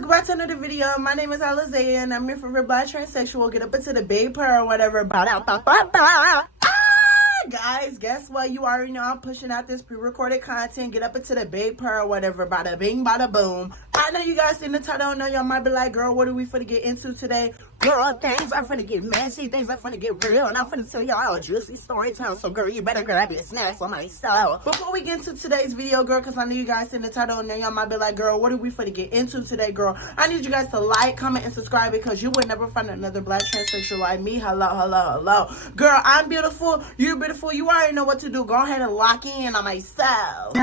welcome back to another video. My name is Alizé and I'm here for Black Transsexual. Get up into the big purr or whatever. Guys, guess what? You already know I'm pushing out this pre-recorded content. Get up into the big purr or whatever. Bada bing, bada boom. I know you guys seen the title. I know y'all might be like, girl, what are we finna get into today? Girl, things are finna get messy. Things are finna get real. And I'm finna tell y'all a juicy story time. So, girl, you better grab your snacks on my style. Before we get into today's video, girl, because I know you guys seen the title. And then y'all might be like, girl, what are we finna get into today, girl? I need you guys to like, comment, and subscribe because you would never find another Black transsexual like me. Hello, hello, hello. Girl, I'm beautiful. You're beautiful. You already know what to do. Go ahead and lock in on myself.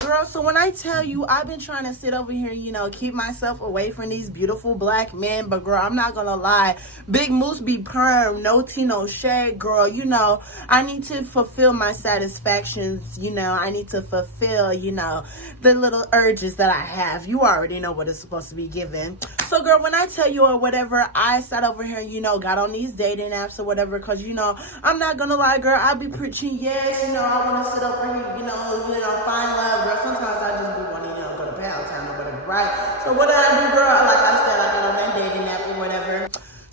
Girl, so when I tell you, I've been trying to sit over here, you know, keep myself away from these beautiful black men. But, girl, I'm not going to lie. Big Moose be perm, no tea, no shade, girl. You know, I need to fulfill my satisfactions. You know, I need to fulfill, you know, the little urges that I have. You already know what it's supposed to be given. So, girl, when I tell you or whatever, I sat over here, you know, got on these dating apps or whatever. Because, you know, I'm not going to lie, girl. I be preaching, yes, you know, I want to sit over here, you know, find love, girl. Sometimes I just be wanting, you know, go to Pound Town or whatever, right? So what did I do, girl? Like I said, I got on that dating app or whatever.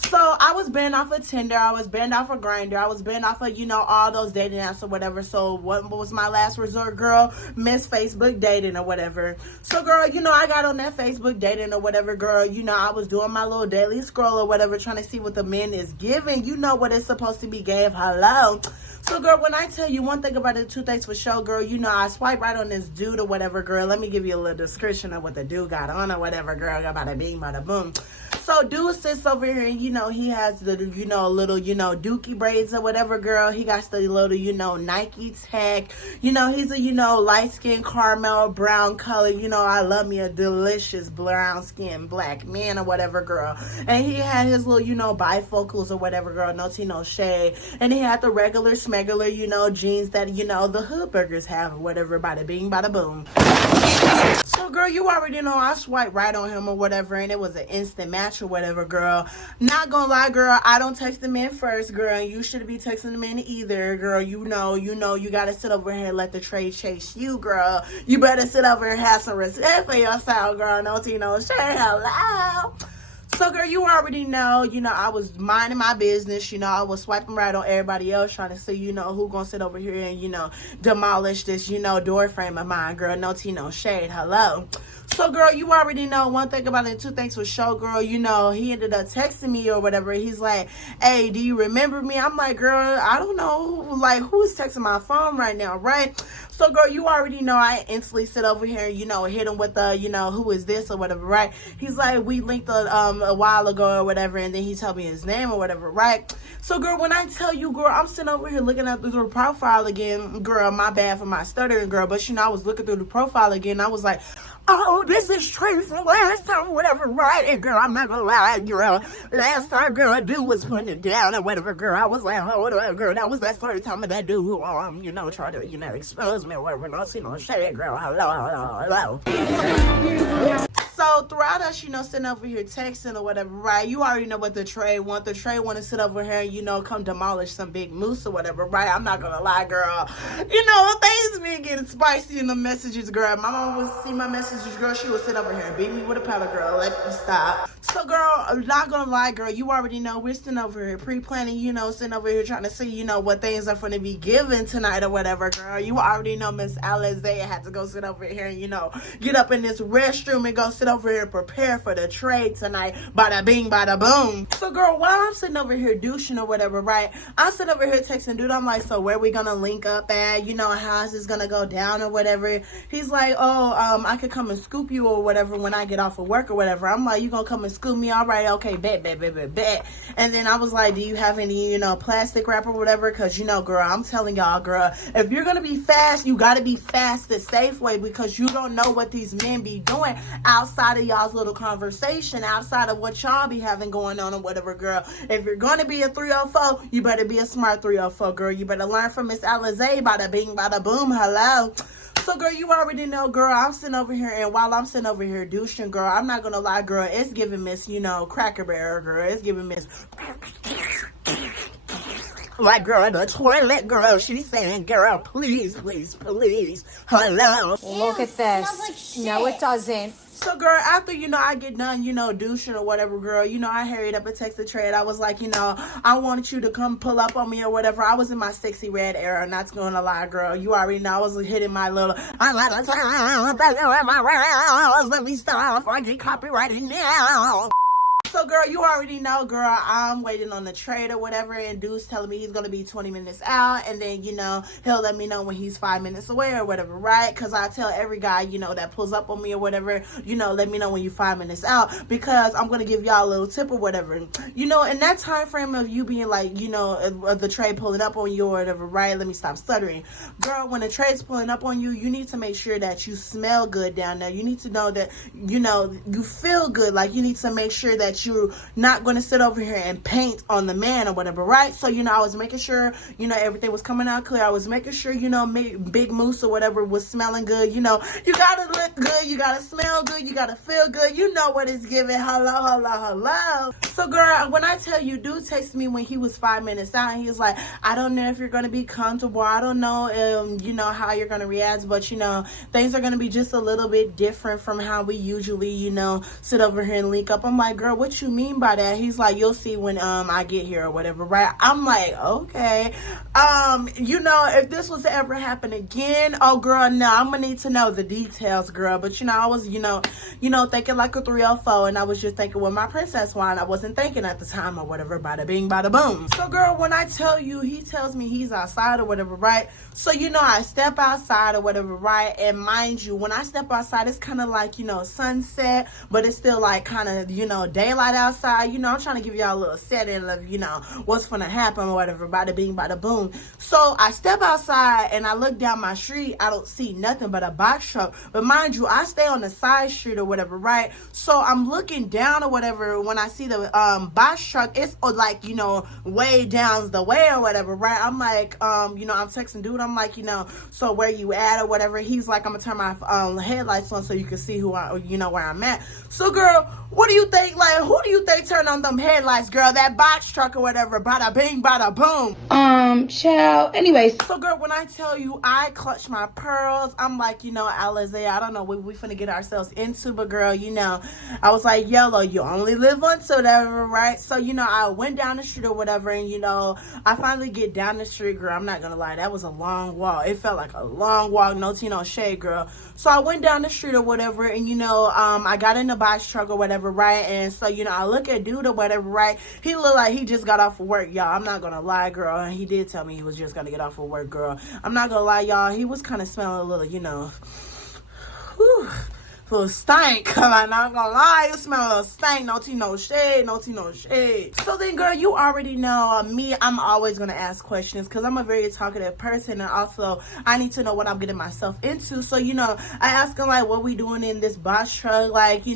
So I was banned off of Tinder. I was banned off of Grindr. I was banned off of, you know, all those dating apps or whatever. So what was my last resort, girl? Miss Facebook dating or whatever. So, girl, you know, I got on that Facebook dating or whatever, girl. You know, I was doing my little daily scroll or whatever, trying to see what the men is giving. You know what it's supposed to be gave. Hello. So, girl, when I tell you one thing about it, two things for sure, girl, you know, I swipe right on this dude or whatever, girl. Let me give you a little description of what the dude got on or whatever, girl. Got bada bing, bada boom. So, dude sits over here and, you know, he has the, you know, little, you know, dookie braids or whatever, girl. He got the little, you know, Nike tag. You know, he's a, you know, light-skinned caramel brown color. You know, I love me a delicious brown-skinned black man or whatever, girl. And he had his little, you know, bifocals or whatever, girl. No tea, no shade. And he had the regular smegular, you know, jeans that, you know, the hood burgers have or whatever. Bada bing, bada boom. So, girl, you already know I swiped right on him or whatever, and it was an instant match or whatever, girl. Not gonna lie, girl, I don't text the men first, girl, and you shouldn't be texting the men either, girl. You know, you gotta sit over here and let the trade chase you, girl. You better sit over here and have some respect for yourself, girl. No tea, no shade. Hello. So, girl, you already know, you know, I was minding my business, you know, I was swiping right on everybody else, trying to see, you know, who gonna sit over here and, you know, demolish this, you know, door frame of mine, girl. No tea, no shade. Hello. So, girl, you already know one thing about it, two things for sure, girl. You know, he ended up texting me or whatever. He's like, hey, do you remember me? I'm like, girl, I don't know. Like, who's texting my phone right now, right? So, girl, you already know I instantly sit over here, you know, hit him with the, you know, who is this or whatever, right? He's like, we linked a while ago or whatever, and then he told me his name or whatever, right? So, girl, when I tell you, girl, I'm sitting over here looking at the profile again, girl, my bad for my stuttering, girl, but, you know, I was looking through the profile again, I was like, oh, this is true from last time, whatever, right? And, girl, I'm not gonna lie, girl, last time, girl, dude was putting it down or whatever, girl, I was like, oh, whatever, girl, that was that first time that dude, you know, tried to, you know, expose me or whatever, no, see no shade, girl, hello. So throughout us, you know, sitting over here texting or whatever, right? You already know what the trade want. The trade want to sit over here and, you know, come demolish some big moose or whatever, right? I'm not gonna lie, girl. You know, things been getting spicy in the messages, girl. My mom would see my messages, girl. She would sit over here and beat me with a paddle, girl. Let me stop. So, girl, I'm not gonna lie, girl. You already know we're sitting over here pre-planning, you know, sitting over here trying to see, you know, what things are going to be given tonight or whatever, girl. You already know Miss Alizé had to go sit over here and, you know, get up in this restroom and go sit over here and prepare for the trade tonight. Bada bing, bada boom. So, girl, while I'm sitting over here douching or whatever, right? I'm sitting over here texting dude. I'm like, so where we gonna link up at? You know, how's this gonna go down or whatever? He's like, oh, I could come and scoop you or whatever when I get off of work or whatever. I'm like, you gonna come and scoop me? All right, okay, bet. And then I was like, do you have any, you know, plastic wrap or whatever? Because, you know, girl, I'm telling y'all, girl, if you're gonna be fast, you gotta be fast the safe way, because you don't know what these men be doing outside of y'all's little conversation, outside of what y'all be having going on or whatever, girl. If you're gonna be a 304, you better be a smart 304, girl. You better learn from Miss Alizé. Bada bing, bada boom. Hello. So, girl, you already know, girl, I'm sitting over here, and while I'm sitting over here douching, girl, I'm not gonna lie, girl, it's giving Miss, you know, Cracker Barrel, girl. It's giving Miss Like, girl, the toilet, girl. She's saying, girl, please, please, please. Hello. Look at this. Smells like shit. No, it doesn't. So, girl, after, I get done, douching or whatever, girl, I hurried up and texted Trey. I was like, I wanted you to come pull up on me or whatever. I was in my sexy red era, not going to lie, girl. You already know I was hitting my little, let me stop. I get copyrighted now. So, girl, you already know, girl, I'm waiting on the trade or whatever, and dude's telling me he's going to be 20 minutes out, and then, he'll let me know when he's 5 minutes away or whatever, right? Because I tell every guy, that pulls up on me or whatever, let me know when you're 5 minutes out, because I'm going to give y'all a little tip or whatever. In that time frame of you being like, the trade pulling up on you or whatever, right? Let me stop stuttering. Girl, when the trade's pulling up on you, you need to make sure that you smell good down there. You need to know that, you feel good. Like, you need to make sure that you're not going to sit over here and paint on the man or whatever, right? So, I was making sure, everything was coming out clear. I was making sure, Big Moose or whatever was smelling good. You got to look good. You got to smell good. You got to feel good. You know what it's giving. Hello, hello, hello. So, girl, when I tell you, dude texted me when he was 5 minutes out, and he was like, I don't know if you're going to be comfortable. I don't know, how you're going to react, but, things are going to be just a little bit different from how we usually, sit over here and link up. I'm like, girl, what you mean by that? He's like, you'll see when I get here or whatever, right? I'm like, okay. If this was to ever happen again, oh girl, no, I'm gonna need to know the details, girl. But I was thinking like a 304, and I was just thinking with my princess wine. I wasn't thinking at the time or whatever. Bada bing, bada boom. So, girl, when I tell you, he tells me he's outside or whatever, right? So, I step outside or whatever, right? And mind you, when I step outside, it's kind of like, sunset, but it's still like kind of, daylight outside. I'm trying to give y'all a little setting of, what's gonna happen or whatever. Bada bing, bada boom. So I step outside and I look down my street. I don't see nothing but a box truck. But mind you, I stay on the side street or whatever, right? So I'm looking down or whatever. When I see the box truck, it's like, way down the way or whatever, right? I'm like, I'm texting dude. I'm like, so where you at or whatever? He's like, I'm gonna turn my headlights on so you can see where I'm at. So, girl, what do you think? Like, who do you think turned on them headlights, girl? That box truck or whatever. Bada bing, bada boom. Child. Anyways. So, girl, when I tell you, I clutch my pearls. I'm like, Alizé, I don't know what we finna get ourselves into, but girl, I was like, YOLO, you only live once or whatever, right? So, I went down the street or whatever, and, I finally get down the street, girl. I'm not gonna lie, that was a long walk. It felt like a long walk, no tea, no shade, girl. So I went down the street or whatever, and, I got in the box truck or whatever, right? And so, I look at dude or whatever, right? He looked like he just got off of work, y'all. I'm not gonna lie, girl. And he did tell me he was just gonna get off of work, girl. I'm not gonna lie, y'all. He was kind of smelling a little, whew, little stank. I'm not gonna lie, you smell a little stank. No tea, no shade. No tea, no shade. So then, girl, you already know me. I'm always gonna ask questions because I'm a very talkative person, and also I need to know what I'm getting myself into. So, I ask him like, what we doing in this box truck? Like,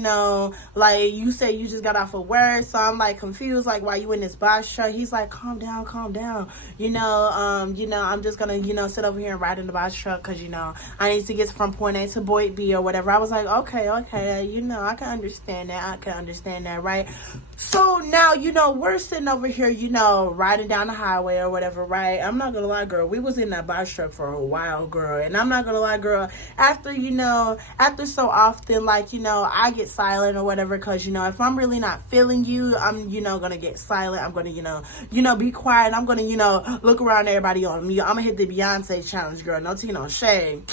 like you say you just got off of work, so I'm like confused. Like, why you in this box truck? He's like, calm down, calm down. I'm just gonna, sit over here and ride in the box truck because I need to get from point A to point B or whatever. I was like, okay, I can understand that, right? So now, we're sitting over here, riding down the highway or whatever, right? I'm not gonna lie, girl, we was in that box truck for a while, girl, and I'm not gonna lie, girl, after so often, like, I get silent or whatever, because, if I'm really not feeling you, I'm, gonna get silent. I'm gonna, be quiet. I'm gonna, look around everybody on me. I'm gonna hit the Beyonce challenge, girl. No tea, no shade.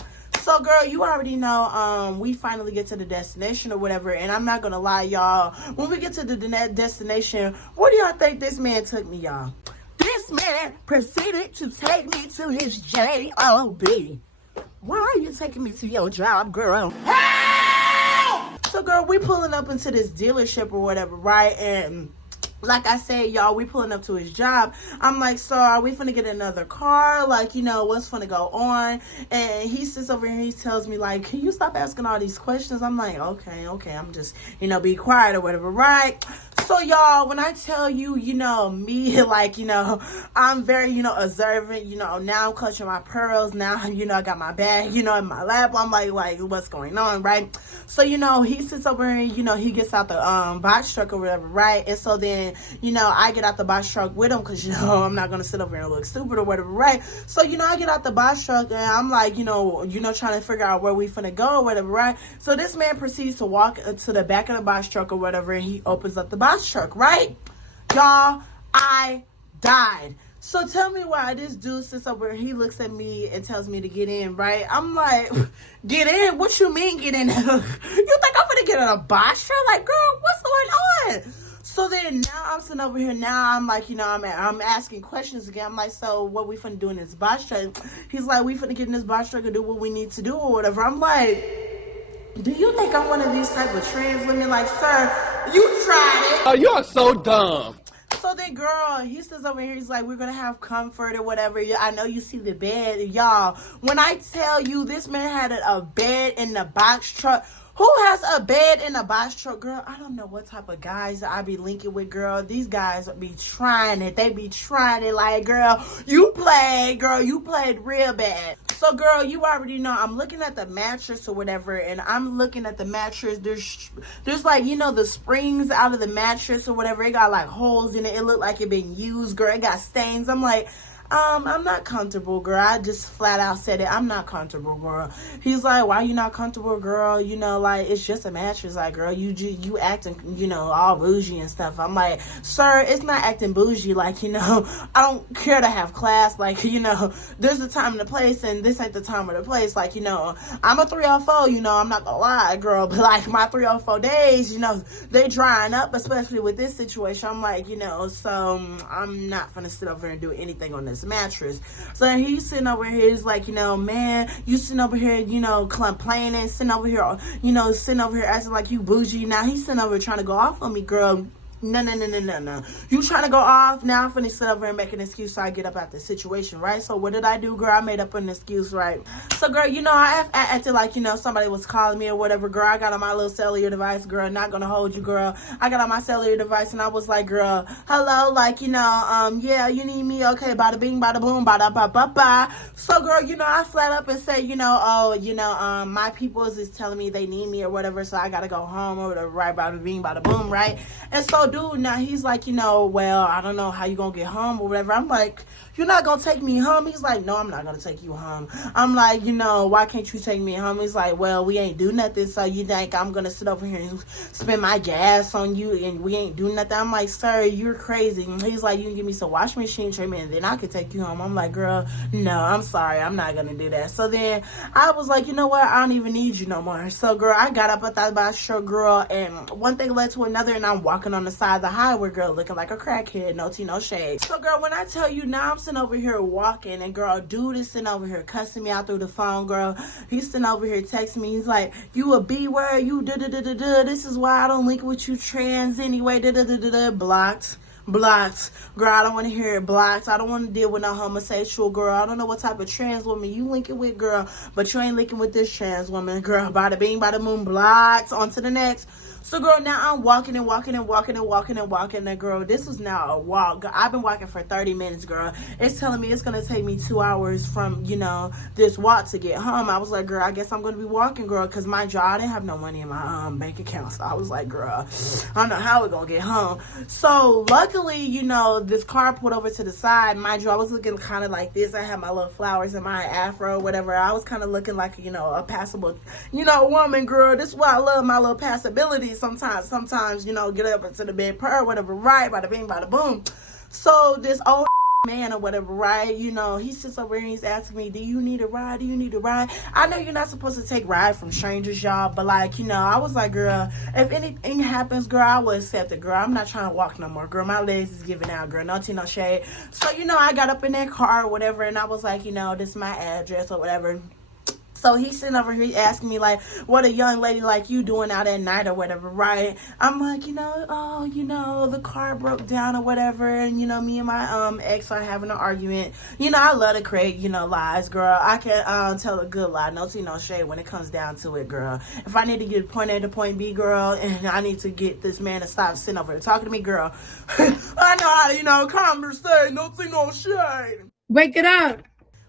So, girl, you already know, we finally get to the destination or whatever, and I'm not gonna lie, y'all, when we get to the destination, where do y'all think this man took me, y'all? This man proceeded to take me to his J-O-B. Why are you taking me to your job, girl? Help! So, girl, we pulling up into this dealership or whatever, right? And like I said, y'all, we pulling up to his job. I'm like, so are we finna get another car? Like, what's finna go on? And he sits over here and he tells me, like, can you stop asking all these questions? I'm like, okay, I'm just, be quiet or whatever, right? So y'all, when I tell you, me, like, I'm very, observant, now I'm clutching my pearls. Now, I got my bag, in my lap. I'm like, what's going on, right? So, he sits over and, he gets out the box truck or whatever, right? And so then, I get out the box truck with him because, I'm not going to sit over and look stupid or whatever, right? So, I get out the box truck and I'm like, trying to figure out where we finna go or whatever, right? So this man proceeds to walk to the back of the box truck or whatever, and he opens up the box truck, right? Y'all, I died. So tell me why this dude sits over and he looks at me and tells me to get in, right? I'm like, get in? What you mean get in? You think I'm gonna get in a box truck? Like, girl, what's going on? So then now I'm sitting over here. Now I'm like, I'm asking questions again. I'm like, so what we finna do in this box truck? He's like, we finna get in this box truck and do what we need to do or whatever. I'm like, do you think I'm one of these type of trans women? Like, sir, you tried it. Oh, you're so dumb. So then, girl, he sits over here. He's like, we're going to have comfort or whatever. I know you see the bed. Y'all, when I tell you this man had a bed in the box truck. Who has a bed in a box truck, girl? I don't know what type of guys I be linking with, girl. These guys be trying it. They be trying it like, girl, you played real bad. So, girl, you already know I'm looking at the mattress or whatever, and I'm looking at the mattress. There's like, the springs out of the mattress or whatever. It got like holes in it. It looked like it been used, girl. It got stains. I'm like, I'm not comfortable, girl. I just flat out said it. I'm not comfortable, girl. He's like, why you not comfortable, girl? Like, it's just a mattress. Like, girl, you acting, all bougie and stuff. I'm like, sir, it's not acting bougie. Like, I don't care to have class. Like, there's a time and a place, and this ain't the time or the place. Like, I'm a 304, I'm not gonna lie, girl. But, like, my 304 days, they drying up, especially with this situation. I'm like, so I'm not gonna sit over and do anything on this mattress. So then he's sitting over here, he's like, man, you sitting over here, complaining, sitting over here acting like you bougie. Now he's sitting over here trying to go off on me, girl. No. You trying to go off? Now I'm finna sit over and make an excuse so I get up out the situation, right? So what did I do, girl? I made up an excuse, right? So, girl, I acted like, somebody was calling me or whatever, girl. I got on my little cellular device, girl. Not gonna hold you, girl. I got on my cellular device and I was like, girl, hello, like, yeah, you need me? Okay, bada bing, bada boom, bada ba ba ba. So, girl, I flat up and say, my peoples is telling me they need me or whatever, so I gotta go home or whatever, right? Bada bing, bada boom, right? And so, dude, now he's like, well, I don't know how you gonna get home or whatever. I'm like, you're not gonna take me home? He's like, no, I'm not gonna take you home. I'm like, why can't you take me home? He's like, well, we ain't do nothing, so you think I'm gonna sit over here and spend my gas on you and we ain't do nothing? I'm like, sir, you're crazy. He's like, you can give me some washing machine treatment and then I can take you home. I'm like, girl, no, I'm sorry, I'm not gonna do that. So then I was like, you know what, I don't even need you no more. So, girl, I got up at that box truck, girl, and one thing led to another, and I'm walking on the side of the highway, girl, looking like a crackhead, no tea, no shade. So, girl, when I tell you, now I'm sitting over here walking, and girl, dude is sitting over here cussing me out through the phone, girl. He's sitting over here texting me. He's like, you a B word, you da-da-da-da-da. This is why I don't link with you trans anyway, da-da-da-da-da. Blocked. Girl, I don't want to hear it. Blocked. I don't want to deal with no homosexual, girl. I don't know what type of trans woman you linking with, girl, but you ain't linking with this trans woman, girl. Bada bing, bada boom, blocked. On to the next. So, girl, now I'm walking, and girl, this is now a walk. I've been walking for 30 minutes, girl. It's telling me it's going to take me 2 hours from, this walk to get home. I was like, girl, I guess I'm going to be walking, girl, because my job, I didn't have no money in my bank account. So I was like, girl, I don't know how we're going to get home. So, luckily, this car pulled over to the side. Mind you, I was looking kind of like this. I had my little flowers in my afro, whatever. I was kind of looking like, a passable, woman, girl. This is why I love my little passability. Sometimes, get up into the bed, purr, whatever, right? Bada bing, bada boom. So this old man or whatever, right? He sits over here and he's asking me, do you need a ride? I know you're not supposed to take ride from strangers, y'all, but like, I was like, girl, if anything happens, girl, I will accept it, girl. I'm not trying to walk no more, girl. My legs is giving out, girl. No tea, no shade. So, I got up in that car or whatever, and I was like, this is my address or whatever. So he's sitting over here asking me like, what a young lady like you doing out at night or whatever, right? I'm like, the car broke down or whatever, and me and my ex are having an argument. I love to create, lies, girl. I can tell a good lie, no tea, no shade when it comes down to it, girl. If I need to get point A to point B, girl, and I need to get this man to stop sitting over here talking to me, girl, I know how to, conversate, no tea, no shade. Wake it up.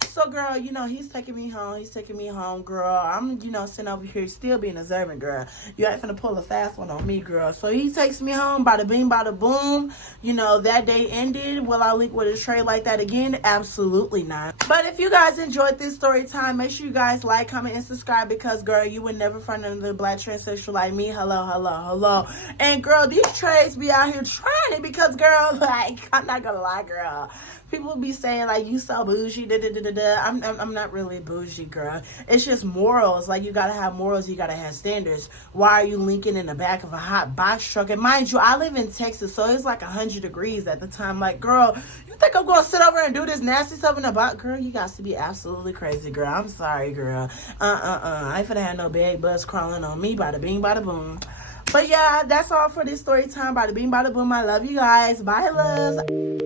So, girl, he's taking me home. He's taking me home, girl. I'm, sitting over here still being observant, girl. You ain't finna pull a fast one on me, girl. So he takes me home, bada bing, bada boom. That day ended. Will I link with a tray like that again? Absolutely not. But if you guys enjoyed this story time, make sure you guys like, comment, and subscribe because, girl, you would never find another black transsexual like me. Hello, hello, hello. And, girl, these trays be out here trying it because, girl, like, I'm not gonna lie, girl. People be saying, like, you so bougie, da-da-da-da-da. I'm not really bougie, girl. It's just morals. Like, you gotta have morals. You gotta have standards. Why are you linking in the back of a hot box truck? And mind you, I live in Texas, so it's like 100 degrees at the time. Like, girl, you think I'm gonna sit over and do this nasty stuff in the box? Girl, you got to be absolutely crazy, girl. I'm sorry, girl. I ain't finna have no bed bugs crawling on me. Bada bing, bada boom. But yeah, that's all for this story time. Bada bing, bada boom. I love you guys. Bye, loves.